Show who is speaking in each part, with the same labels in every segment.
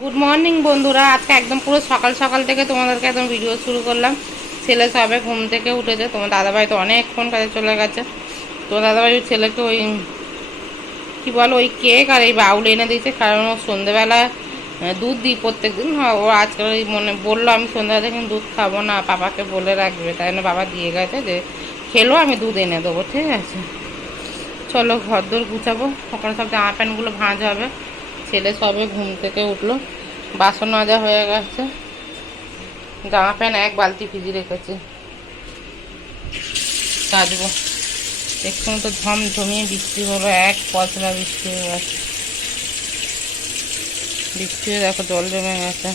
Speaker 1: Good morning বন্ধুরা। আজকে একদম পুরো সকাল সকাল থেকে তোমাদেরকে একদম ভিডিও শুরু করলাম। ছেলে সবে ঘুম থেকে উঠেছে। তোমার দাদাভাই তো অনেকক্ষণ কাজে চলে গেছে। তোমার দাদাভাই ওই ছেলেকে ওই কি বলো ওই কেক আর এই বাউল এনে দিয়েছে। কারণ ও সন্ধেবেলা আহ, দুধ দিই প্রত্যেক দিন হ্যাঁ ও আজকে ওই মনে বলল আমি সন্ধ্যাবেলা থেকে দুধ খাব না পাপাকে বলে রাখবে। তাই জন্য বাবা দিয়ে গেছে যে খেলো আমি দুধ এনে দেবো। ঠিক আছে। চলো ঘর দোর গুছাবো। ওখানে সব জামা প্যান্টগুলো ভাঁজ হবে। ছেলে সবে ঘুম থেকে উঠল। বাসন মাজা হয়ে গেছে। জামা প্যান্ট এক বালতি ভিজি রেখেছি। কাচবো একটু তো ধম ঝমঝমিয়ে বৃষ্টি হলো, এক পচলা বৃষ্টি হয়ে গেছে। বৃষ্টি হয়ে দেখো জল জমে গেছে।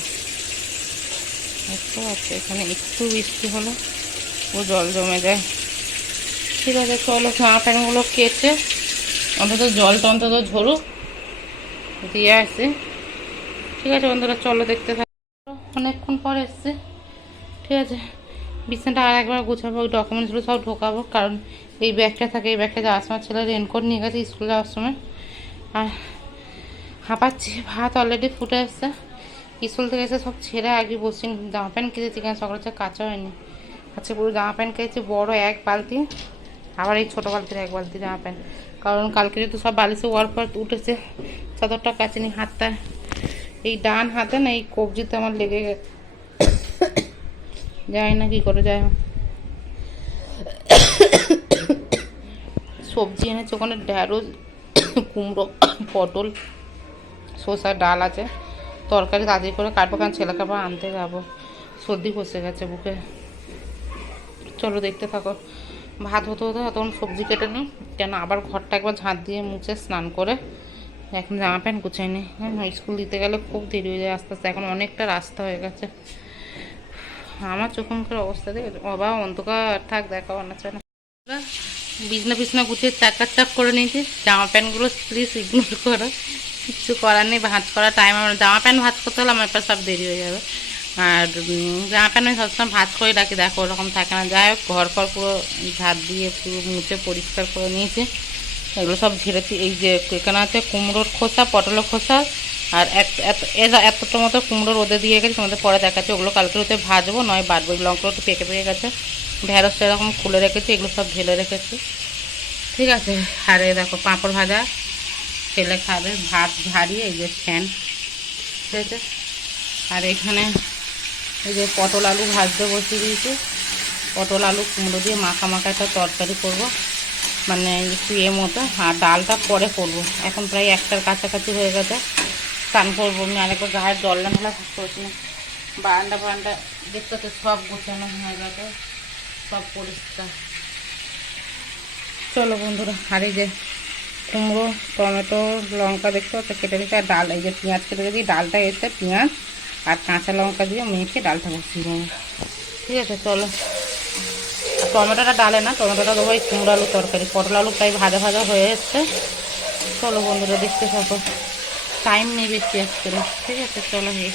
Speaker 1: দেখতে পাচ্ছি, এখানে একটু বৃষ্টি হলো ও জল জমে যায়। ঠিক আছে চলো জামা প্যান্টগুলো কেচে, অন্তত জলটা অন্তত ঝরুক। দিয়ে আসি। ঠিক আছে বন্ধুরা, চলো দেখতে থাকো। অনেকক্ষণ পর এসছে। ঠিক আছে, বিছানাটা আর একবার গুছাবো ওই ডকুমেন্টসগুলো সব ঢোকাবো, কারণ এই ব্যাগটা থাকে, এই ব্যাগটা যাওয়ার সময় ছেলে রেনকোট নিয়ে গেছে স্কুল যাওয়ার সময়। আর হাঁপাচ্ছি, ভাত অলরেডি ফুটে এসছে। স্কুল থেকে এসে সব ছেড়ে আগে বসছি। জামা প্যান্ট কিনেছি কেন সকালে কাঁচা হয়নি। আচ্ছা পুরো জামা প্যান্ট কিনেছি বড় এক বালতি। আবার এই ছোটো বালতির এক বালতি জামা প্যান্ট। কারণ কালকে যেহেতু সব বালিশে ওয়ার পর উঠেছে, চাদরটা কাচিনি হাতটা। এই ডান হাতে না এই কবজিতে আমার লেগে গেছে। যায় না কি করে যায় সবজি এনেছে ওখানে ঢ্যাঁড়স কুমড়ো, পটল, শসা, ডাল আছে। তরকারি তাড়াতাড়ি করে কাটবো, কারণ ছেলেকে আবার আনতে যাব। সর্দি বসে গেছে বুকে। চলো দেখতে থাকো। ভাত হতে হতে তখন সবজি কেটে নিই। কেন আবার ঘরটা একবার ঝাঁট দিয়ে মুছে স্নান করে এখন জামা প্যান্ট গুছাই নি। হ্যাঁ স্কুল দিতে গেলে খুব দেরি হয়ে যায় আস্তে আস্তে। এখন অনেকটা রাস্তা হয়ে গেছে। আমার চোখ মুখের অবস্থা দেখে বাবা, অন্ধকার। থাক দেখা না চায় না বিছনা বিছনা গুছিয়ে চাকার চাক করে নিয়েছি। জামা প্যান্টগুলো প্লিজ ইগনোর করো। কিছু করার নেই, ভাঁজ করার টাইম আমার জামা প্যান্ট ভাঁজ করতে হলে আমার সব দেরি হয়ে যাবে। আর জামা প্যান্ট সবসময় ভাঁজ করে রাখি, দেখো ওরকম থাকে না। যাই হোক, ঘর ফর পুরো ঝাড় দিয়ে পুরো মুছে পরিষ্কার করে নিয়েছি। এগুলো সব ঝেড়েছি। এই যে এখানে আছে কুমড়োর খোসা, পটলের খোসা, আর এতটা মতো কুমড়ো রোদে দিয়ে গেছে, তোমাদের পরে দেখাচ্ছে। ওগুলো কালকে রোদে ভাজবো, নয় বাটবো এই লঙ্কা একটু পেকে পেকে গেছে। ঢেঁড়সটা এরকম খুলে রেখেছি, এগুলো সব ঢেলে রেখেছি। ঠিক আছে। আর এই দেখো, পাঁপড় ভাজা, ছেলে খাবে ভাত ঝাড়িয়ে, এই যে ফ্যান। ঠিক আছে? আর এখানে এই যে পটল আলু ভাজতে বসিয়ে দিয়েছি। পটল আলু কুমড়ো দিয়ে মাখা মাখা একটা তরকারি করব। মানে একটু এ মতো। আর ডালটা পরে করব। এখন প্রায় একটার কাছাকাছি হয়ে গেছে। স্নান করব। আমি আরেকবার গায়ের জল না ঢালা করছি। না বারান্দা বারান্দা দেখতে তো সব গোছানো হয়ে গেছে। সব পরিষ্কার। চলো বন্ধুরা, আর এই যে কুমড়ো, টমেটো, লঙ্কা দেখতে কেটে দিতে আর ডাল, এই যে পেঁয়াজ কেটে দিই ডালটা এসে পেঁয়াজ আর কাঁচা লঙ্কা দিয়ে মেখে ডালটা বসিয়ে দেবো। ঠিক আছে, চলো। টমেটোটা ডালে না, টমেটোটা দেবো এই কুমড়ো আলু তরকারি। পটল আলু প্রায় ভাজা ভাজা হয়ে এসছে। চলো বন্ধুরা, দেখতে থাকো। টাইম নেই বেশি আজকে। ঠিক আছে, চলো হে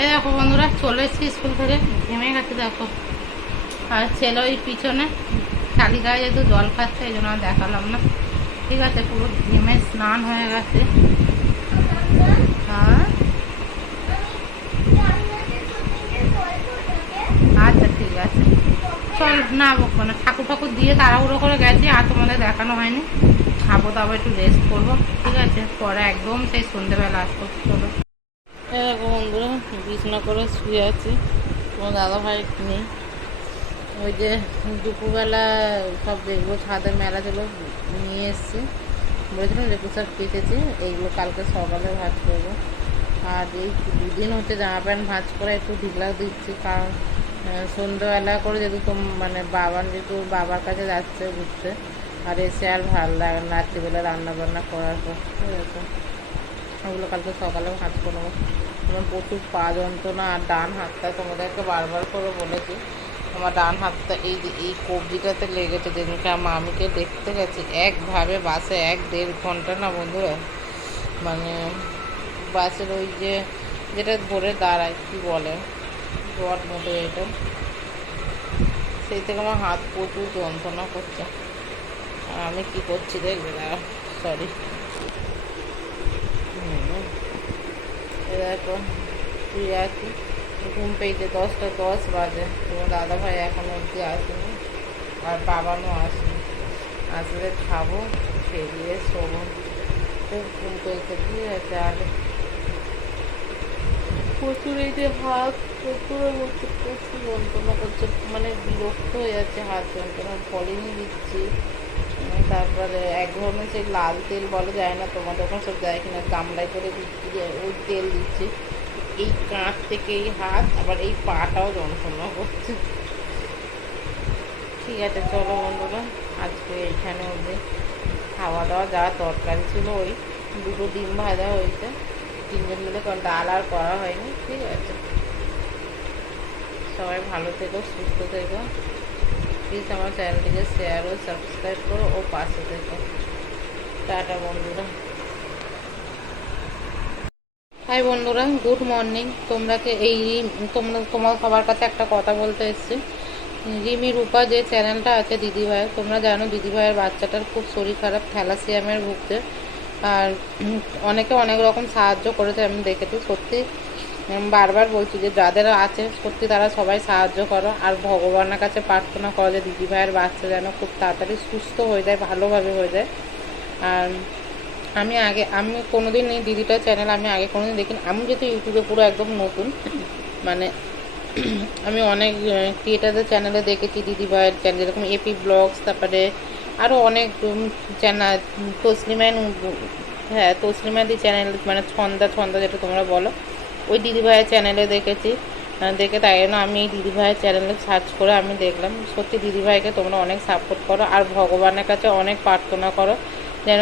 Speaker 1: এই দেখো বন্ধুরা, চলে এসেছি স্কুল থেকে। ঘেমে গেছে, দেখো। আর ছেলে ওই পিছনে, খালি গায়ে যেহেতু জল খাচ্ছে, এই জন্য দেখালাম না। ঠিক আছে, পুরো ঘেমে স্নান হয়ে গেছে। আচ্ছা ঠিক আছে। চল, না মানে ঠাকুর ঠাকুর দিয়ে তাড়াহুড়ো করে গেছি, আর তোমাদের দেখানো হয়নি। খাব তারপর একটু রেস্ট করব, ঠিক আছে? পরে একদম সেই সন্ধ্যেবেলা আসব, চলো। দেখো বন্ধুরা, বিছনা করে শুয়ে আছি। তোমার দাদা ভাই নেই। ওই যে দুপুরবেলা সব দেখব ছাদের মেলা ছিল, নিয়ে এসছি। বলেছিলাম লেবু শাক কেটেছি, এইগুলো কালকে সকালে ভাজ করব। আর এই দুদিন হচ্ছে জামা প্যান্ট ভাজ করে, একটু ঢিলা দিচ্ছি, কারণ সন্ধ্যেবেলা করে যেহেতু মানে বাবার যেহেতু বাবার কাছে যাচ্ছে ঘুরতে, আর এসে আর ভালো লাগে না, রাত্রিবেলা রান্না বান্না করার পর, ঠিক আছে। ওগুলো কালকে সকালে ভাজ করব। প্রচুর পা যন্ত্রণা, আর ডান হাতটা তোমাদেরকে বারবার করে বলেছি। আমার ডান হাতটা, এই যে এই কবজিটাতে লেগেছে, যেদিনকে আমার মামিকে দেখতে গেছি, একভাবে বাসে এক দেড় ঘণ্টা না বন্ধুরা মানে বাসের ওই যে, যেটা ধরে দাঁড়ায়, কি বলে, রড মতো এটা, সেই থেকে আমার হাত প্রচুর যন্ত্রণা করছে। আর আমি কি করছি দেখবে না সরি দেখো শুয়ে আছি ঘুম পেয়েছে, দশটা দশ বাজে। তোমার দাদা ভাই এখন অবধি আসেনি, আর বাবানও আসেনি। আসলে খাব, খেয়ে দিয়ে শোবো। খুব ঘুম পেয়েছে ঠিক আছে আর প্রচুর এই যে হাত, প্রচুর হচ্ছে প্রচুর যন্ত্রণা করছে মানে বিরক্ত হয়ে যাচ্ছে, হাত যন্ত্রণা ফলিনি দিচ্ছি। তারপরে এক ধরনের সেই লাল তেল বলা যায় না, তোমাদের ওখানে সব দেয় কিনা, গামলায় করে দিচ্ছি ওই তেল দিচ্ছি। এই কাঁধ থেকে এই হাত, আবার এই পাটাও যন্ত্রণা করছে। ঠিক আছে, চলো বন্ধুরা, আজকে এইখানে অবধি খাওয়া দাওয়া যা তরকারি ছিল ওই দুটো ডিম ভাজা হয়েছে। তিনজন মিলে কারণ ডাল আর করা হয়নি, ঠিক আছে। সবাই ভালো থেকো, সুস্থ থেকো। প্লিজ আমার চ্যানেলটিকে শেয়ার ও সাবস্ক্রাইব করো ও পাশে থেকো। টাটা বন্ধুরা। হাই বন্ধুরা, গুড মর্নিং। তোমরা কে এই তোমরা তোমার সবার কাছে একটা কথা বলতে এসেছি। রিমি, রূপা যে চ্যানেলটা আছে দিদিভাইয়ের, তোমরা জানো দিদিভাইয়ের বাচ্চাটার খুব শরীর খারাপ থ্যালাসিয়ামের ভুগছে। আর অনেকে অনেক রকম সাহায্য করেছে, আমি দেখেছি। সত্যি বারবার বলছি যে যাদের আছে, সত্যি তারা সবাই সাহায্য করো। আর ভগবানের কাছে প্রার্থনা করো যে দিদিভাইয়ের বাচ্চা যেন খুব তাড়াতাড়ি সুস্থ হয়ে যায়, ভালোভাবে হয়ে যায়। আর আমি আগে, আমি কোনোদিন এই দিদিটার চ্যানেল আমি আগে কোনোদিন দেখিনি। আমি যেহেতু ইউটিউবে পুরো একদম নতুন মানে আমি অনেক ক্রিয়েটারদের চ্যানেলে দেখেছি দিদিভাইয়ের চ্যানেল যেরকম এপি ব্লগস তারপরে আরও অনেক চ্যানেল তসলিমাইন হ্যাঁ তসলিমাদি চ্যানেল মানে ছন্দা ছন্দা যেটা তোমরা বলো, ওই দিদিভাইয়ের চ্যানেলে দেখেছি। দেখে তাই জন্য আমি এই দিদিভাইয়ের চ্যানেলে সার্চ করে আমি দেখলাম। সত্যি দিদিভাইকে তোমরা অনেক সাপোর্ট করো, আর ভগবানের কাছে অনেক প্রার্থনা করো যেন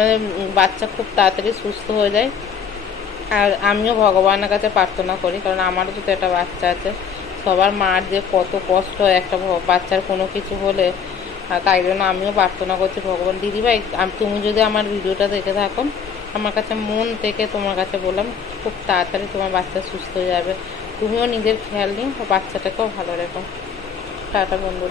Speaker 1: বাচ্চা খুব তাড়াতাড়ি সুস্থ হয়ে যায়। আর আমিও ভগবানের কাছে প্রার্থনা করি, কারণ আমারও তো একটা বাচ্চা আছে। সবার মার যে কত কষ্ট হয় একটা বাচ্চার কোনো কিছু হলে তাই জন্য আমিও প্রার্থনা করছি ভগবান। দিদিভাই তুমি যদি আমার ভিডিওটা দেখে থাকো, আমার কাছে মন থেকে তোমার কাছে বললাম, খুব তাড়াতাড়ি তোমার বাচ্চা সুস্থ হয়ে যাবে। তুমিও নিজের খেয়াল নিও, বাচ্চাটাকেও ভালো রেখো। টাটা বন্ধুরা